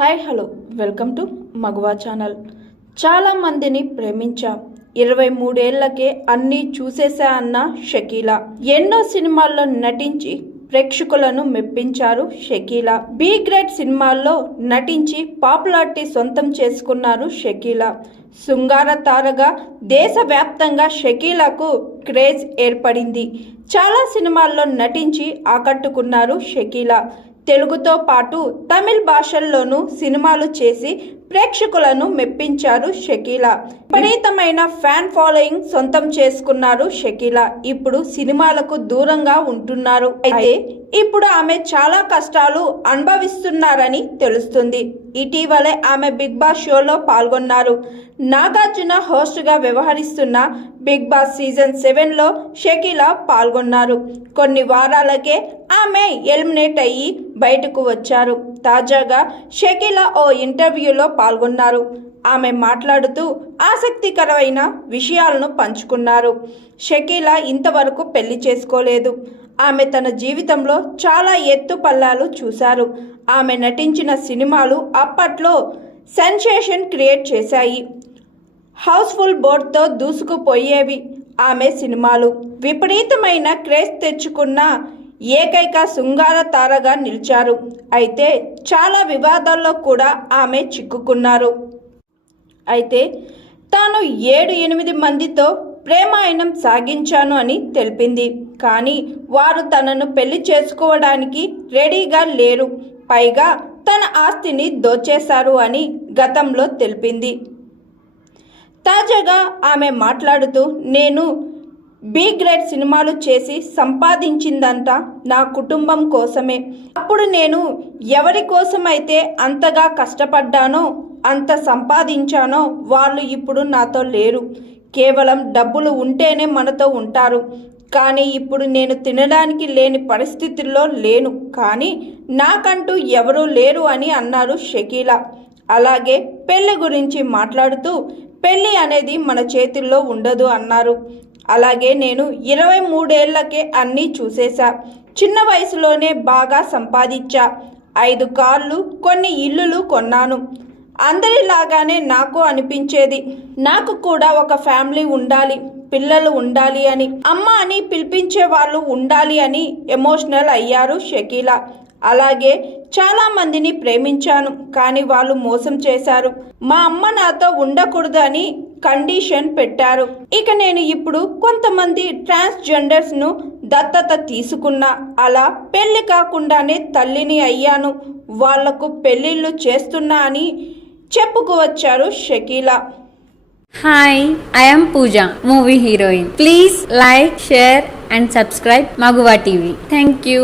Hi hello welcome to మగువా channel. చాలామందిని ప్రేమించా, 23 ఏళ్లకే అన్నీ చూసేసా అన్న షకీలా ఎన్నో సినిమాల్లో నటించి ప్రేక్షకులను మెప్పించారు. షకీలా బి గ్రేడ్ సినిమాల్లో నటించి పాపులారిటీ సొంతం చేసుకున్నారు. షకీలా శృంగార తారగా దేశవ్యాప్తంగా షకీలాకు క్రేజ్ ఏర్పడింది. చాలా సినిమాల్లో నటించి ఆకట్టుకున్నారు. షకీలా తెలుగుతో పాటు తమిళ భాషల్లోనూ సినిమాలు చేసి ప్రేక్షకులను మెప్పించారు. షకీలా విపరీతమైన ఫ్యాన్ ఫాలోయింగ్ సొంతం చేసుకున్నారు. షకీలా ఇప్పుడు సినిమాలకు దూరంగా ఉంటున్నారు. అయితే ఇప్పుడు ఆమె చాలా కష్టాలు అనుభవిస్తున్నారని తెలుస్తుంది. ఇటీవలే ఆమె బిగ్ బాస్ షోలో పాల్గొన్నారు. నాగార్జున హోస్ట్గా వ్యవహరిస్తున్న బిగ్ బాస్ సీజన్ 7లో షకీలా పాల్గొన్నారు. కొన్ని వారాలకే ఆమె ఎలిమినేట్ అయ్యి బయటకు వచ్చారు. తాజాగా షకీలా ఓ ఇంటర్వ్యూలో పాల్గొన్నారు. ఆమె మాట్లాడుతూ ఆసక్తికరమైన విషయాలను పంచుకున్నారు. షకీలా ఇంతవరకు పెళ్లి చేసుకోలేదు. ఆమె తన జీవితంలో చాలా ఎత్తుపల్లాలు చూశారు. ఆమె నటించిన సినిమాలు అప్పట్లో సెన్సేషన్ క్రియేట్ చేశాయి. హౌస్ఫుల్ బోర్డ్తో దూసుకుపోయేవి ఆమె సినిమాలు. విపరీతమైన క్రేజ్ తెచ్చుకున్న ఏకైక శృంగార తారగా నిలిచారు. అయితే చాలా వివాదాల్లో కూడా ఆమె చిక్కుకున్నారు. అయితే తాను 7-8 మందితో ప్రేమాయణం సాగించాను అని తెలిపింది. కానీ వారు తనను పెళ్లి చేసుకోవడానికి రెడీగా లేరు. పైగా తన ఆస్తిని దోచేశారు అని గతంలో తెలిపింది. తాజాగా ఆమె మాట్లాడుతూ, నేను బి గ్రేడ్ సినిమాలు చేసి సంపాదించిందంతా నా కుటుంబం కోసమే. అప్పుడు నేను ఎవరి కోసమైతే అంతగా కష్టపడ్డానో, అంత సంపాదించానో వాళ్ళు ఇప్పుడు నాతో లేరు. కేవలం డబ్బులు ఉంటేనే మనతో ఉంటారు. కానీ ఇప్పుడు నేను తినడానికి లేని పరిస్థితుల్లో లేను. కానీ నాకంటూ ఎవరూ లేరు అని అన్నారు షకీలా. అలాగే పెళ్లి గురించి మాట్లాడుతూ, పెళ్లి అనేది మన చేతుల్లో ఉండదు అన్నారు. అలాగే నేను 23 ఏళ్లకే అన్నీ చూసేశా. చిన్న వయసులోనే బాగా సంపాదించా. 5 కార్లు, కొన్ని ఇల్లులు కొన్నాను. అందరిలాగానే నాకు అనిపించేది, నాకు కూడా ఒక ఫ్యామిలీ ఉండాలి, పిల్లలు ఉండాలి అని, అమ్మ అని పిలిపించే వాళ్ళు ఉండాలి అని ఎమోషనల్ అయ్యారు షకీలా. అలాగే చాలా మందిని ప్రేమించాను, కానీ వాళ్ళు మోసం చేశారు. మా అమ్మ నాతో ఉండకూడదు అని కండిషన్ పెట్టారు. ఇక నేను ఇప్పుడు కొంతమంది ట్రాన్స్జెండర్స్ను దత్తత తీసుకున్నా. అలా పెళ్లి కాకుండానే తల్లిని అయ్యాను. వాళ్లకు పెళ్లిళ్ళు చేస్తున్నా అని చెప్పుకువచ్చారు Shakeela. Hi, I am Pooja, movie heroine. Please like, share and subscribe Maguva TV. Thank you.